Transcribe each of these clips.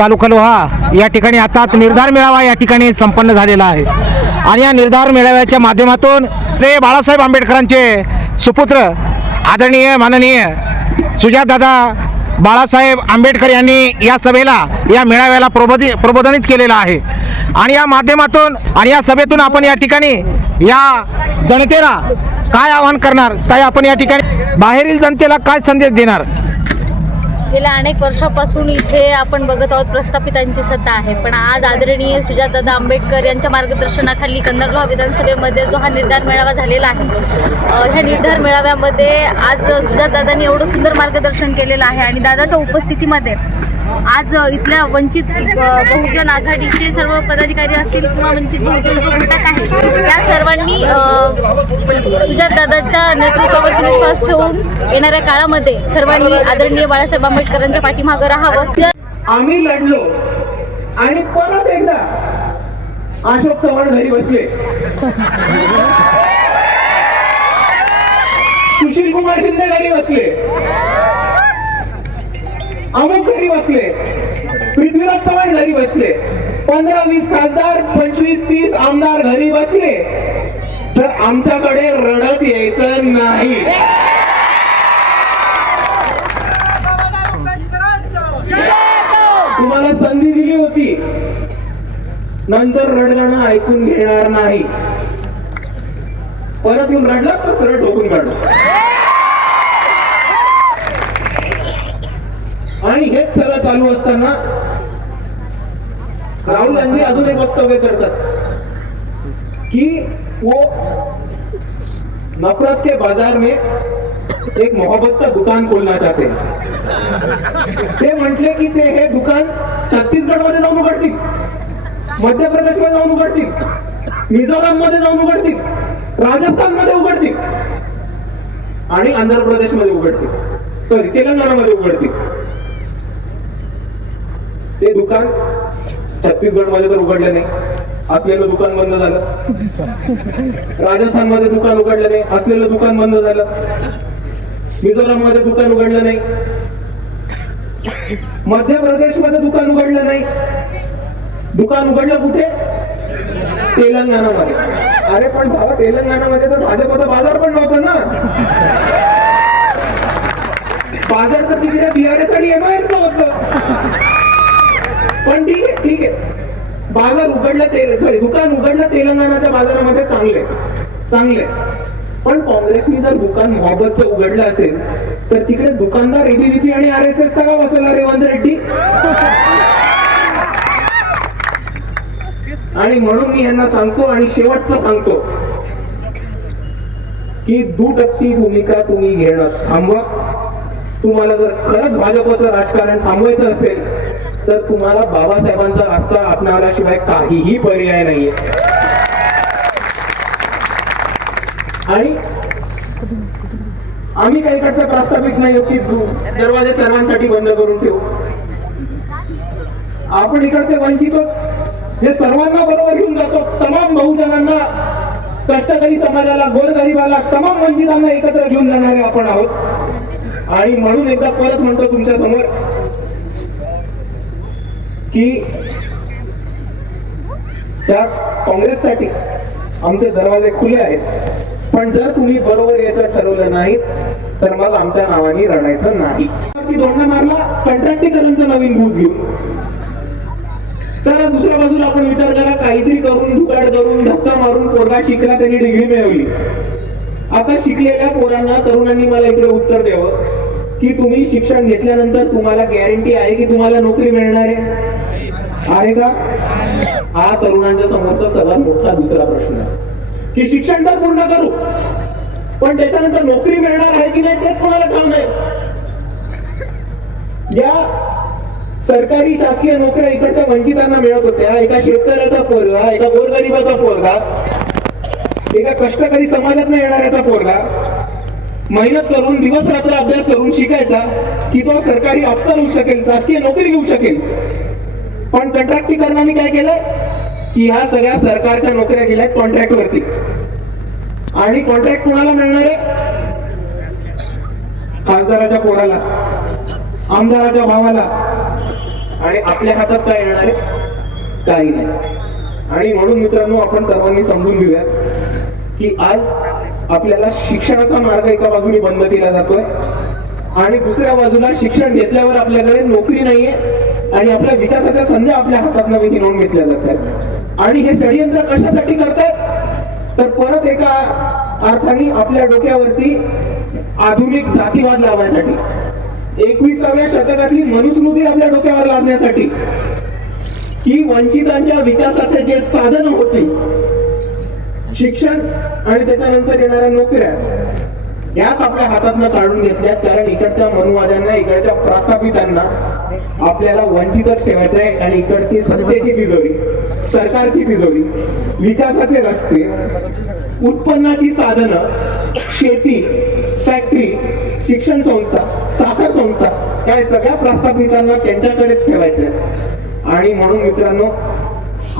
तालुका लोहा या ठिकाणी आता निर्धार मेळावा या ठिकाणी संपन्न झालेला आहे. आणि या निर्धार मेळाव्याच्या माध्यमातून ते बाळासाहेब आंबेडकरांचे सुपुत्र आदरणीय माननीय सुजातदादा बाळासाहेब आंबेडकर यांनी या सभेला या मेळाव्याला प्रबोधि प्रबोधनित केलेलं आहे. आणि या माध्यमातून आणि या सभेतून आपण या ठिकाणी या जनतेला काय आवाहन करणार ताई आपण या ठिकाणी बाहेरील जनतेला काय संदेश देणार? गेल्या अनेक वर्षापासून इथे आपण बघत आहोत प्रस्थापितांची सत्ता आहे. पण आज आदरणीय सुजातदादा आंबेडकर यांच्या मार्गदर्शनाखाली कंधारलोहा विधानसभेमध्ये जो हा निर्धार मेळावा झालेला आहे ह्या निर्धार मेळाव्यामध्ये आज सुजातदादांनी एवढं सुंदर मार्गदर्शन केलेलं आहे आणि दादाच्या उपस्थितीमध्ये आज इथल्या वंचित बहुजन आघाडीचे सर्व पदाधिकारी असतील किंवा वंचित बहुजन जो घटक आहे त्या सर्वांनी तुझ्या सुजातदादाच्या नेतृत्वावरती विश्वास ठेवून येणाऱ्या काळामध्ये सर्वांनी आदरणीय बाळासाहेब आंबेडकरांच्या पाठीमागं राहावं. आम्ही लढलो आणि परत एकदा अशोक चव्हाण घरी बसले. सुशील कुमार शिंदे घरी बसले. पृथ्वीराज घरी बसले. पंधरा वीस खासदार पंचवीस तीस आमदार घरी बसले. तर आमच्याकडे रडत यायचं नाही. तुम्हाला संधी दिली होती. नंतर रडगाणं ऐकून घेणार नाही. परत येऊन रडलात तर सरळ ठोकून काढू. आणि हेच सगळं चालू असताना राहुल गांधी अजून एक वक्तव्य करतात कि वो नफरत के बाजार में एक मोहब्बत का दुकान खोलना चाहते हैं। ते म्हटले की ते हे दुकान छत्तीसगडमध्ये जाऊन उघडतील मध्य प्रदेशमध्ये जाऊन उघडतील मिझोराममध्ये जाऊन उघडतील राजस्थानमध्ये उघडतील आणि आंध्र प्रदेशमध्ये उघडतील सॉरी तेलंगणामध्ये उघडतील. ते दुकान छत्तीसगडमध्ये तर उघडलं नाही. असलेलं दुकान बंद झालं. राजस्थानमध्ये दुकान उघडलं नाही. असलेलं दुकान बंद झालं. मिझोराममध्ये दुकान उघडलं नाही. मध्य प्रदेशमध्ये दुकान उघडलं नाही. दुकान उघडलं कुठे? तेलंगणामध्ये. अरे पण भावा तेलंगणामध्ये तर भाजपचा बाजार पण नव्हता ना. बाजार तर तिकडे बिहारेसाठी आणि होतं. पण ठीक आहे ठीक आहे. बाजार उघडलं तेल सॉरी दुकान उघडलं तेलंगणाच्या बाजारामध्ये चांगले चांगले पण काँग्रेसनी जर दुकान मोहब्बतचं उघडलं असेल तर तिकडे दुकानदार एबीव्हीपी आणि आर एस एस का बसवला रेवंत रेड्डी? आणि म्हणून मी यांना सांगतो आणि शेवटचं सांगतो की दुटप्पी भूमिका तुम्ही घेणं थांबवा. तुम्हाला जर खरंच भाजपचं राजकारण थांबवायचं असेल तर तुम्हाला बाबासाहेबांचा रस्ता अपनावल्याशिवाय काहीही पर्याय नाहीये. आणि आम्ही काही कडचा प्रास्ताविक नाही की दरवाजे सर्वांसाठी बंद करून ठेवू. आपण इकडचे वंचित हे सर्वांना बरोबर घेऊन जातो तमाम बहुजनांना कष्टकरी समाजाला गोरगरिबाला तमाम वंचितांना एकत्र घेऊन जाणारे आपण आहोत. आणि म्हणून एकदा परत म्हणतो तुमच्यासमोर की त्या काँग्रेससाठी आमचे दरवाजे खुले आहेत. पण जर तुम्ही बरोबर यायचं ठरवलं नाही तर मग आमच्या नावाने रडायचं नाही. मारला कंत्राटीकरांचं नवीन भूत घेऊन. तर दुसऱ्या बाजूला आपण विचार करा काहीतरी करून दुकाड करून धक्का मारून पोरगा शिकला त्यांनी डिग्री मिळवली. आता शिकलेल्या पोरांना तरुणांनी मला इकडे उत्तर द्यावं की तुम्ही शिक्षण घेतल्यानंतर तुम्हाला गॅरंटी आहे की तुम्हाला नोकरी मिळणार आहे? आहे का? हा तरुणांच्या समोरचा सर्वात मोठा दुसरा प्रश्न आहे. की शिक्षण तर पूर्ण करू पण त्याच्यानंतर नोकरी मिळणार आहे की नाही तेच कोणाला ठाव नाही. या सरकारी शासकीय नोकऱ्या इकडच्या वंचितांना मिळत होत्या. एका शेतकऱ्याचा पोरगा एका गोरगरिबाचा पोरगा एका कष्टकरी समाजात येणाऱ्याचा पोरगा मेहनत करून दिवस रात्र अभ्यास करून शिकायचा की तो सरकारी अफसर होऊ शकेल शासकीय नोकरी घेऊ शकेल. पण कंत्राटीकरणाने काय केलंय की ह्या सगळ्या सरकारच्या नोकऱ्या गेल्या कॉन्ट्रॅक्ट वरती. आणि कॉन्ट्रॅक्ट कोणाला मिळणार आहे? खासदाराच्या पोराला आमदाराच्या भावाला. आणि आपल्या हातात काय येणार आहे? काही नाही. आणि म्हणून मित्रांनो आपण सर्वांनी समजून घेऊयात की आज आपल्याला शिक्षणाचा मार्ग एका बाजूने बंद केला जातोय. आणि दुसऱ्या बाजूला शिक्षण घेतल्यावर आपल्याकडे नोकरी नाहीये. आणि आपल्या विकासाच्या संधी आपल्या हातात नवीन घेतल्या जातात. आणि हे षडयंत्र कशासाठी करतायत तर परत एका अर्थाने आपल्या डोक्यावरती आधुनिक जातीवाद लावण्यासाठी. एकविसाव्या शतकातली मनुस्मृती आपल्या डोक्यावर लावण्यासाठी की वंचितांच्या विकासाचे जे साधन होते शिक्षण आणि त्याच्यानंतर येणाऱ्या नोकऱ्या याच आपल्या हातातनं काढून घेतल्यात कारण इकडच्या मनुवाद्यांना इकडच्या प्रस्थापितांना आपल्याला वंचितच ठेवायचं आहे आणि इकडची सत्तेची तिजोरी सरकारची तिजोरी विकासाचे रस्ते उत्पन्नाची साधनं शेती फॅक्टरी शिक्षण संस्था साखर संस्था या सगळ्या प्रस्थापितांना त्यांच्याकडेच ठेवायचं आहे आणि म्हणून मित्रांनो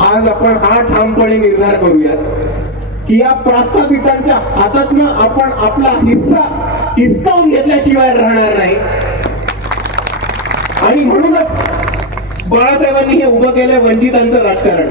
आज आपण हा ठामपणे निर्धार करूयात. की या प्रस्थापितांच्या हातातनं आपण आपला हिस्सा हिसकावून घेतल्याशिवाय राहणार नाही. आणि म्हणूनच बाळासाहेबांनी हे उभं केलंय वंचितांचं राजकारण.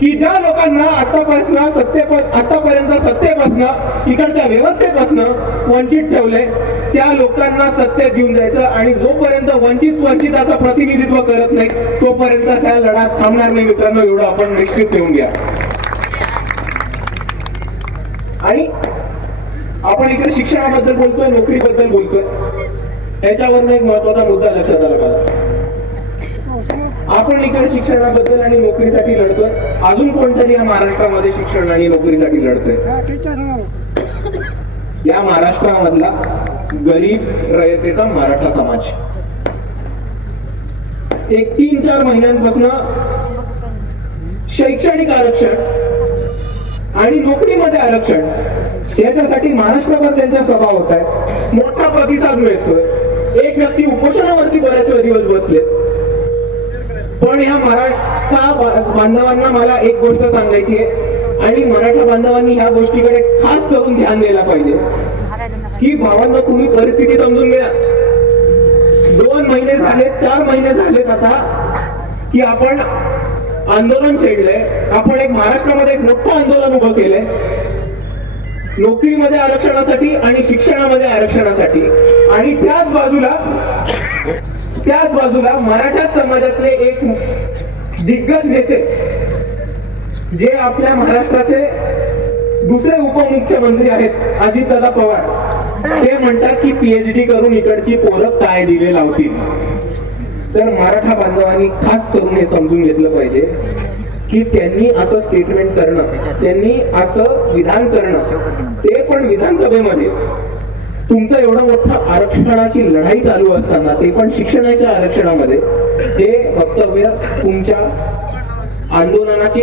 की ज्या लोकांना आतापासून सत्ते आतापर्यंत सत्तेपासनं इकडच्या व्यवस्थेपासनं वंचित ठेवले त्या लोकांना सत्य घेऊन जायचं आणि जोपर्यंत वंचित वंचिताचं प्रतिनिधित्व करत नाही तोपर्यंत त्या लढा थांबणार नाही मित्रांनो एवढं आपण निश्चित ठेवून घ्या. आणि आपण इकडे शिक्षणाबद्दल बोलतोय नोकरीबद्दल बोलतोय. याच्यावर एक महत्त्वाचा मुद्दा लक्षात आला पाहिजे आपण इकडे शिक्षणाबद्दल आणि नोकरीसाठी लढतोय. अजून कोणतरी या महाराष्ट्रामध्ये शिक्षण आणि नोकरीसाठी लढतोय? या महाराष्ट्रामधला गरीब रयतेचा मराठा समाज. एक तीन चार महिन्यांपासून शैक्षणिक आरक्षण आणि नोकरीमध्ये आरक्षण. याच्यासाठी महाराष्ट्रभर त्यांच्या सभा होत आहेत. मोठा प्रतिसाद मिळतोय. एक व्यक्ती उपोषणावरती बऱ्याच वेळ दिवस बसले. पण या मराठा बांधवांना मला एक गोष्ट सांगायची आहे. आणि मराठा बांधवांनी या गोष्टीकडे खास करून ध्यान द्यायला पाहिजे. की भावांना तुम्ही परिस्थिती समजून घ्या. दोन महिने झाले चार महिने झालेत आता की आपण आंदोलन छेडलंय आपण एक महाराष्ट्रामध्ये एक मोठं आंदोलन उभं केलंय. नोकरीमध्ये आरक्षणासाठी आणि शिक्षणामध्ये आरक्षणासाठी. आणि त्याच बाजूला त्याच बाजूला मराठा समाजातले एक दिग्गज नेते जे आपल्या महाराष्ट्राचे दुसरे उपमुख्यमंत्री आहेत अजितदादा पवार. ते म्हणतात की पीएचडी करून इकडची पोरं काय दिले लावतील? तर मराठा बांधवांनी खास करून हे समजून घेतलं पाहिजे की त्यांनी असं स्टेटमेंट करणं त्यांनी असं विधान करणं ते पण विधानसभेमध्ये. तुमचं एवढं मोठं आरक्षणाची लढाई चालू असताना ते पण शिक्षणाच्या आरक्षणामध्ये हे वक्तव्य तुमच्या आंदोलनाची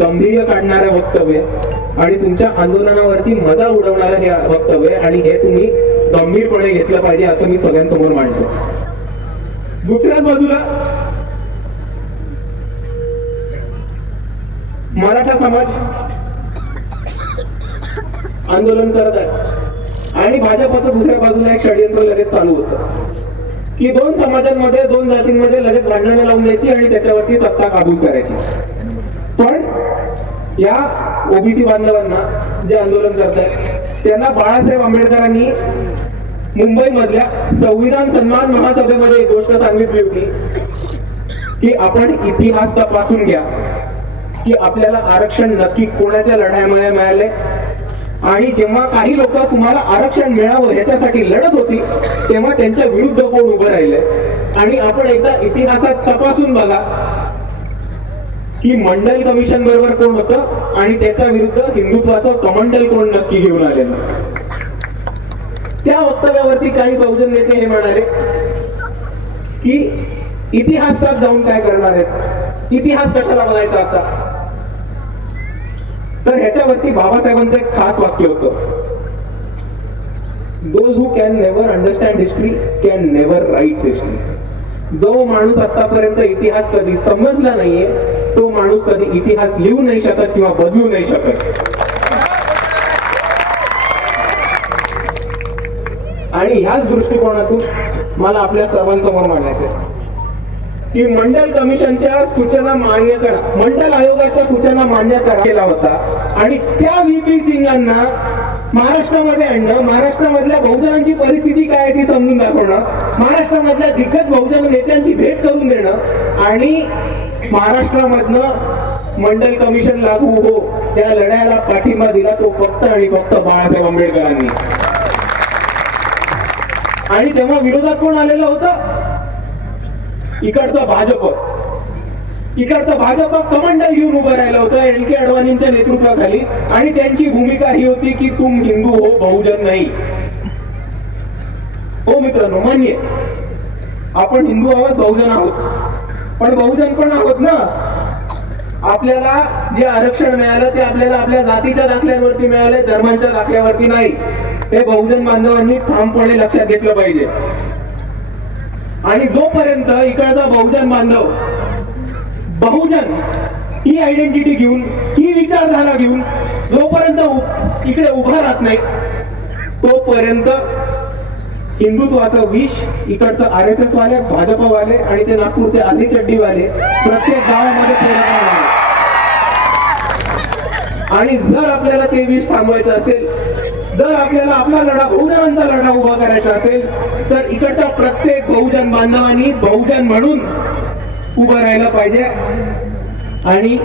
गंभीर्य काढणारं वक्तव्य आणि तुमच्या आंदोलनावरती मजा उडवणारं हे वक्तव्य आणि हे तुम्ही गंभीरपणे घेतलं पाहिजे असं मी सगळ्यांसमोर मांडतो. दुसऱ्याच बाजूला मराठा समाज आंदोलन करत आहे. आणि भाजपचं दुसऱ्या बाजूला एक षडयंत्र लगेच चालू होतं. की दोन समाजांमध्ये दोन जातींमध्ये लगेच भांडणं लावून द्यायची आणि त्याच्यावरती सत्ता काबूज करायची. पण या ओबीसी बांधवांना जे आंदोलन करत आहेत त्यांना बाळासाहेब आंबेडकरांनी मुंबईमधल्या संविधान सन्मान महासभेमध्ये एक गोष्ट सांगितली होती की आपण इतिहास तपासून घ्या की आपल्याला आरक्षण नक्की कोणाच्या लढाईमध्ये मिळाले आणि जेव्हा काही लोक तुम्हाला आरक्षण मिळावं याच्यासाठी लढत होती तेव्हा त्यांच्या विरुद्ध कोण उभं राहिले आणि आपण एकदा इतिहासात तपासून बघा की मंडल कमिशन बरोबर कोण होतं आणि त्याच्या विरुद्ध हिंदुत्वाचं कमंडल कोण नक्की घेऊन आलेलं? त्या वक्तव्यावरती काही बहुजन नेते हे म्हणाले की इतिहासात जाऊन काय करणार आहेत? इतिहास कशाला बघायचा आता? तर ह्याच्यावरती बाबासाहेबांचं एक खास वाक्य होतं. Those who can never understand history can never write history जो माणूस आतापर्यंत इतिहास कधी समजला नाहीये तो माणूस कधी इतिहास लिहू नाही शकत किंवा बदलू नाही शकत. आणि ह्याच दृष्टिकोनातून मला आपल्या सर्वांसमोर मांडायचं की मंडल कमिशनच्या सूचना मान्य करा. मंडल आयोगाच्या सूचना मान्य करा. केला होता. आणि त्या व्हीपी सिंगांना महाराष्ट्रामध्ये आणणं महाराष्ट्रामधल्या बहुजनांची परिस्थिती काय आहे ती समजून दाखवणं महाराष्ट्रामधल्या दिग्गज बहुजन नेत्यांची भेट करून देणं आणि महाराष्ट्रामधनं मंडल कमिशन लागू हो त्या लढ्याला पाठिंबा दिला तो फक्त आणि फक्त बाळासाहेब आंबेडकरांनी. आणि तेव्हा विरोधात कोण आलेला होता? इकडचं भाजप. इकडचं भाजप कमंडल घेऊन उभं राहिलं होतं एल के अडवाणींच्या नेतृत्वाखाली. आणि त्यांची भूमिका ही होती की तुम हिंदू हो बहुजन नाही. हो मित्रांनो मान्य आपण हिंदू आहोत बहुजन आहोत. पण बहुजन पण आहोत ना? आपल्याला जे आरक्षण मिळालं ते आपल्याला आपल्या जातीच्या दाखल्यावरती मिळाले धर्मांच्या दाखल्यावरती नाही. हे बहुजन बांधवांनी ठामपणे लक्षात घेतलं पाहिजे. आणि जोपर्यंत इकडचा बहुजन बांधव बहुजन ही आयडेंटिटी घेऊन ही विचारधारा घेऊन जोपर्यंत इकडे उभा राहत नाही तोपर्यंत हिंदुत्वाचं विष इकडचं आर एस एस वाले भाजपवाले आणि ते नागपूरचे आधी चड्डीवाले प्रत्येक गावामध्ये आणि जर आपल्याला ते विष थांबवायचं असेल जर आपल्याला आपला लढा बहुजनांचा लढा उभा करायचा असेल तर इकडच्या प्रत्येक बहुजन बांधवांनी बहुजन म्हणून उभं राहिलं पाहिजे आणि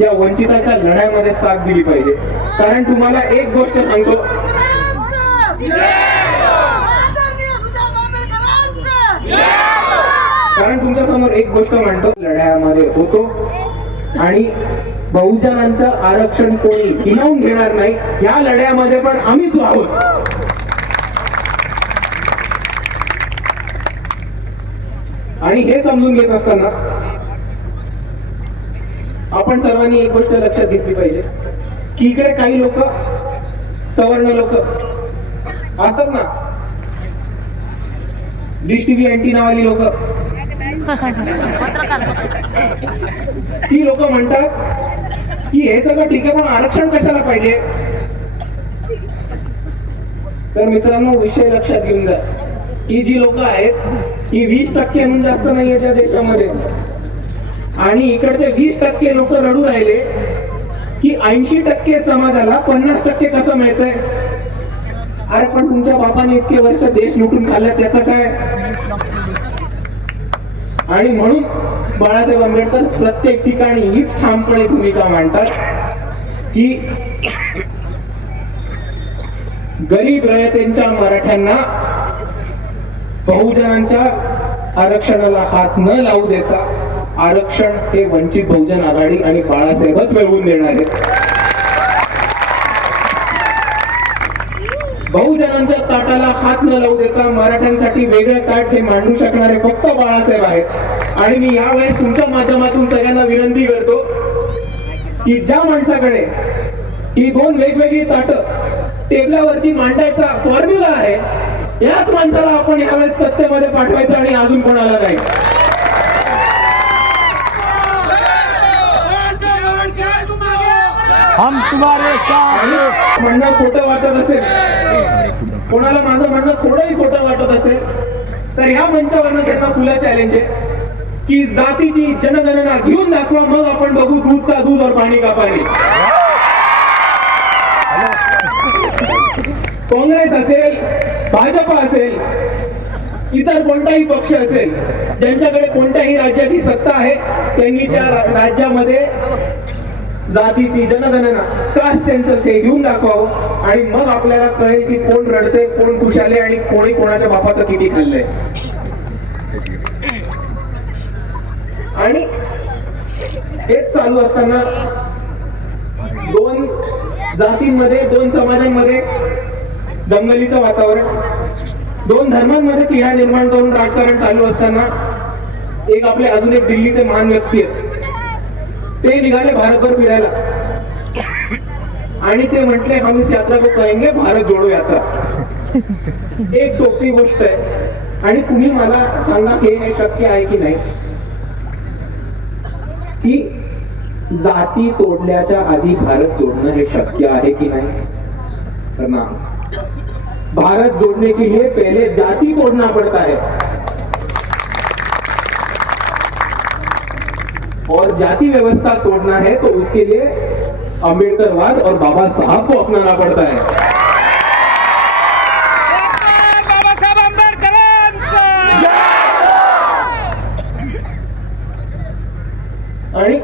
या वंचिताच्या लढ्यामध्ये साथ दिली पाहिजे. कारण तुम्हाला एक गोष्ट सांगतो. कारण तुमच्यासमोर एक गोष्ट मांडतो लढ्यामध्ये होतो आणि बहुजनांचं आरक्षण कोणी हिनवून घेणार नाही या लढ्यामध्ये पण आम्हीच आहोत. आणि हे समजून घेत असताना आपण सर्वांनी एक गोष्ट लक्षात घेतली पाहिजे की इकडे काही लोक सवर्ण लोक असतात ना? डिश टीव्ही अँटीनावाली लोक. ती लोक म्हणतात की हे सगळं ठीक आहे पण आरक्षण कशाला पाहिजे? तर मित्रांनो विषय लक्षात घेऊन जा ही जी लोक आहेत ही वीस टक्क्याहून जास्त नाही याच्या देशामध्ये. आणि इकडचे वीस टक्के लोक रडू राहिले की ऐंशी टक्के समाजाला पन्नास टक्के कसं मिळतंय? अरे पण तुमच्या बापाने इतके वर्ष देश लुटून खाल्ला त्याचं काय? आणि म्हणून बाळासाहेब आंबेडकर प्रत्येक ठिकाणी हीच ठामपणे भूमिका मांडतात की गरीब रयतेंच्या मराठ्यांना बहुजनांच्या आरक्षणाला हात न लावू देता आरक्षण हे वंचित बहुजन आघाडी आणि बाळासाहेबच मिळवून देणार आहेत. बहुजनांच्या ताटाला हात न लावू देता मराठ्यांसाठी वेगळं ताट हे मांडू शकणारे फक्त बाळासाहेब आहेत. आणि मी यावेळेस तुमच्या माध्यमातून सगळ्यांना विनंती करतो की ज्या माणसाकडे ही दोन वेगवेगळी ताट टेबलावरती मांडायचा फॉर्म्युला आहे याच माणसाला आपण यावेळेस सत्तेमध्ये पाठवायचं आणि अजून कोणाला नाही. हम तुम्हारे साथ म्हणणं खोटं वाटत असेल. कोणाला माझं म्हणणं थोडंही खोटं वाटत असेल तर ह्या मंचावरनं त्यांना खुला चॅलेंज आहे. की जातीची जनगणना घेऊन दाखवा मग आपण बघू दूध का दूध और पाणी का पाणी. काँग्रेस असेल भाजप असेल इतर कोणताही पक्ष असेल ज्यांच्याकडे कोणत्याही राज्याची सत्ता आहे त्यांनी त्या राज्यामध्ये जातीची जनगणना कास त्यांचं हे घेऊन दाखवावं. आणि मग आपल्याला कळेल की कोण रडतोय कोण खुशाले आणि कोणी कोणाच्या बापाचं किती खाल्लंय. आणि हेच चालू असताना दोन जातींमध्ये दोन समाजांमध्ये दंगलीचं वातावरण दोन धर्मांमध्ये तिढा निर्माण करून राजकारण चालू असताना एक आपले अजून एक दिल्लीचे महान व्यक्ती आहेत. ते निघाले भारतभर फिरायला. आणि ते म्हटले हम इस यात्रा को कहेंगे भारत जोडो यात्रा. एक सोपी गोष्ट आहे. आणि तुम्ही मला सांगा हे शक्य आहे की नाही? की जाती तोडल्याच्या आधी भारत जोडणं हे शक्य आहे की नाही? तर ना. भारत जोडणे की हे पहिले जाती तोड़ना पडत आहे. और जाति व्यवस्था तोड़ना है तो उसके लिए अंबेडकरवाद और बाबा साहब को अपनाना पड़ता है। आणि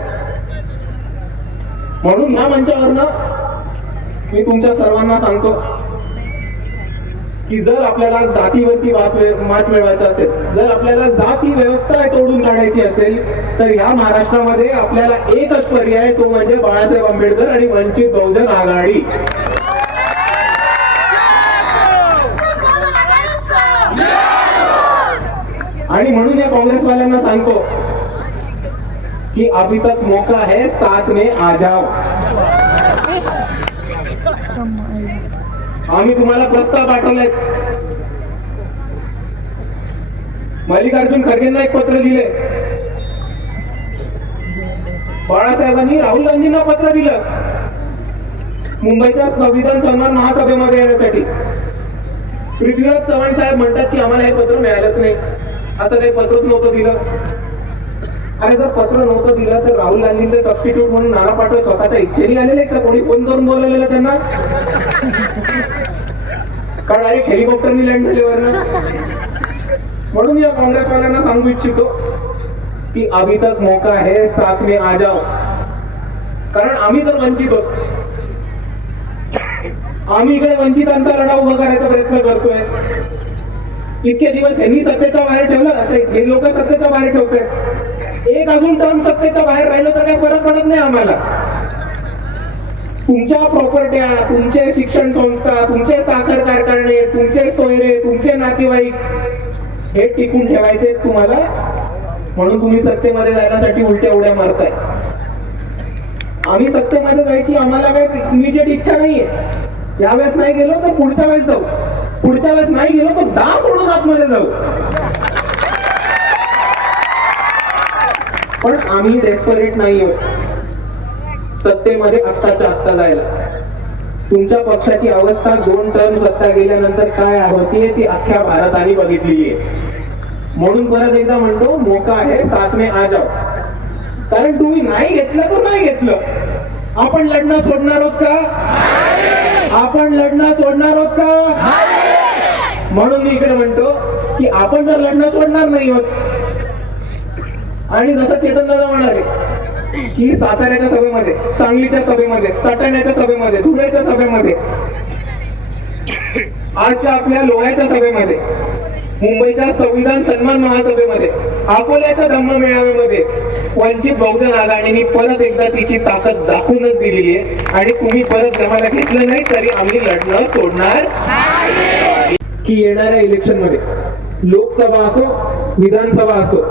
म्हणून या मंचावरनं मी तुमच्या सर्वांना सांगतो की जर आपल्याला जातीवरती वाद मात मिळवायचं असेल जर आपल्याला जाती व्यवस्था तोडून काढायची असेल तर ह्या महाराष्ट्रामध्ये आपल्याला एकच पर्याय तो म्हणजे बाळासाहेब आंबेडकर आणि वंचित बहुजन आघाडी. आणि म्हणून या काँग्रेसवाल्यांना सांगतो की अभी तक मौका है साथ में आ जाओ. आम्ही तुम्हाला प्रस्ताव पाठवलाय. मल्लिकार्जुन खरगेंना एक पत्र लिहिले बाळासाहेबांनी राहुल गांधींना पत्र दिलं. मुंबईच्या संविधान सन्मान महासभेमध्ये येण्यासाठी. पृथ्वीराज चव्हाण साहेब म्हणतात की आम्हाला हे पत्र मिळालंच नाही. असं काही पत्रच नव्हतं दिलं. अरे जर पत्र नव्हतं दिलं तर राहुल गांधींचे सबस्टिट्यूट म्हणून नाना पाटोळे स्वतःच्या इच्छेने आलेले का? कोणी फोन करून बोलवलेलं त्यांना? कारण डायरेक्ट हेलिकॉप्टरनी लँड झाले म्हणून या काँग्रेसवाल्यांना सांगू इच्छितो की अभी तक मौका है साथ में आ जाओ. कारण आम्ही तर वंचित होत आम्ही इकडे वंचितांचा लढा उभा करायचा प्रयत्न करतोय. इतके दिवस यांनी सत्तेच्या बाहेर ठेवलं हे लोक सत्तेच्या बाहेर ठेवत एक अजून टर्म सत्तेच्या बाहेर राहिलं तर काही फरक पडत नाही आम्हाला. तुमच्या प्रॉपर्ट्या तुमचे शिक्षण संस्था तुमचे साखर कारखाने तुमचे सोयरे तुमचे नातेवाईक हे टिकून ठेवायचे तुम्हाला. म्हणून तुम्ही सत्तेमध्ये जाण्यासाठी उलट्या उड्या मारताय. आम्ही सत्तेमध्ये जायची आम्हाला काही इमिजिएट इच्छा नाहीये. यावेळेस नाही गेलो तर पुढच्या वेळेस जाऊ. पुढच्या वेळेस नाही गेलो तर दाम तोडून आतमध्ये जाऊ. पण आम्ही डेस्परेट नाही आहोत सत्तेमध्ये आत्ताच्या आत्ता जायला. तुमच्या पक्षाची अवस्था दोन टर्म सत्ता गेल्यानंतर काय होतीये ती अख्ख्या भारताने बघितलीये म्हणून परत एकदा म्हणतो मोका आहे साथ मे आ जाओ. कारण तुम्ही नाही घेतलं तर नाही घेतलं. आपण लढणं सोडणार आहोत का? आपण लढणं सोडणार आहोत का? म्हणून मी इकडे म्हणतो की आपण जर लढणं सोडणार नाही आहोत. आणि जसं चेतन दादा म्हणाले की साताऱ्याच्या सभेमध्ये सांगलीच्या सभेमध्ये सटाण्याच्या सभेमध्ये धुळ्याच्या सभेमध्ये आजच्या आपल्या लोह्याच्या सभेमध्ये मुंबईच्या संविधान सन्मान महासभेमध्ये अकोल्याच्या धम्म मेळाव्यामध्ये वंचित बहुजन आघाडीने परत एकदा तिची ताकद दाखवूनच दिलेली आहे. आणि तुम्ही परत जमायला घेतलं नाही तरी आम्ही लढणं सोडणार की येणाऱ्या इलेक्शनमध्ये लोकसभा असो विधानसभा असो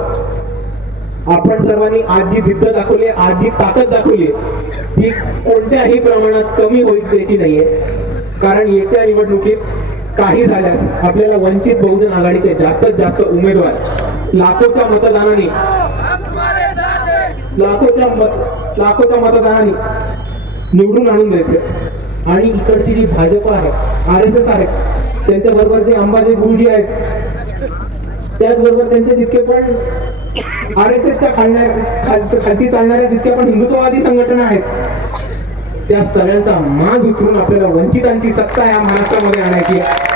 आपण सर्वांनी आज जी जिद्द दाखवली आज जी ताकद दाखवली. आहे, कोणत्याही प्रमाणात कमी होईल त्याची नाहीये. कारण येत्या निवडणुकीत काही झाल्यास आपल्याला वंचित बहुजन आघाडीचे जास्तीत जास्त उमेदवार लाखोच्या मतदानाने लाखोच्या मत लाखोच्या मतदानाने निवडून आणून द्यायचे. आणि इकडची जी भाजप आहे आर एस एस आहे त्यांच्या बरोबर जे अंबाजी गुरुजी आहेत त्याचबरोबर त्यांचे जितके पण आर एस एसच्या खालती चालणाऱ्या जितक्या पण हिंदुत्ववादी संघटना आहेत त्या सगळ्यांचा माज उतरून आपल्याला वंचितांची सत्ता या महाराष्ट्रामध्ये आणायची आहे.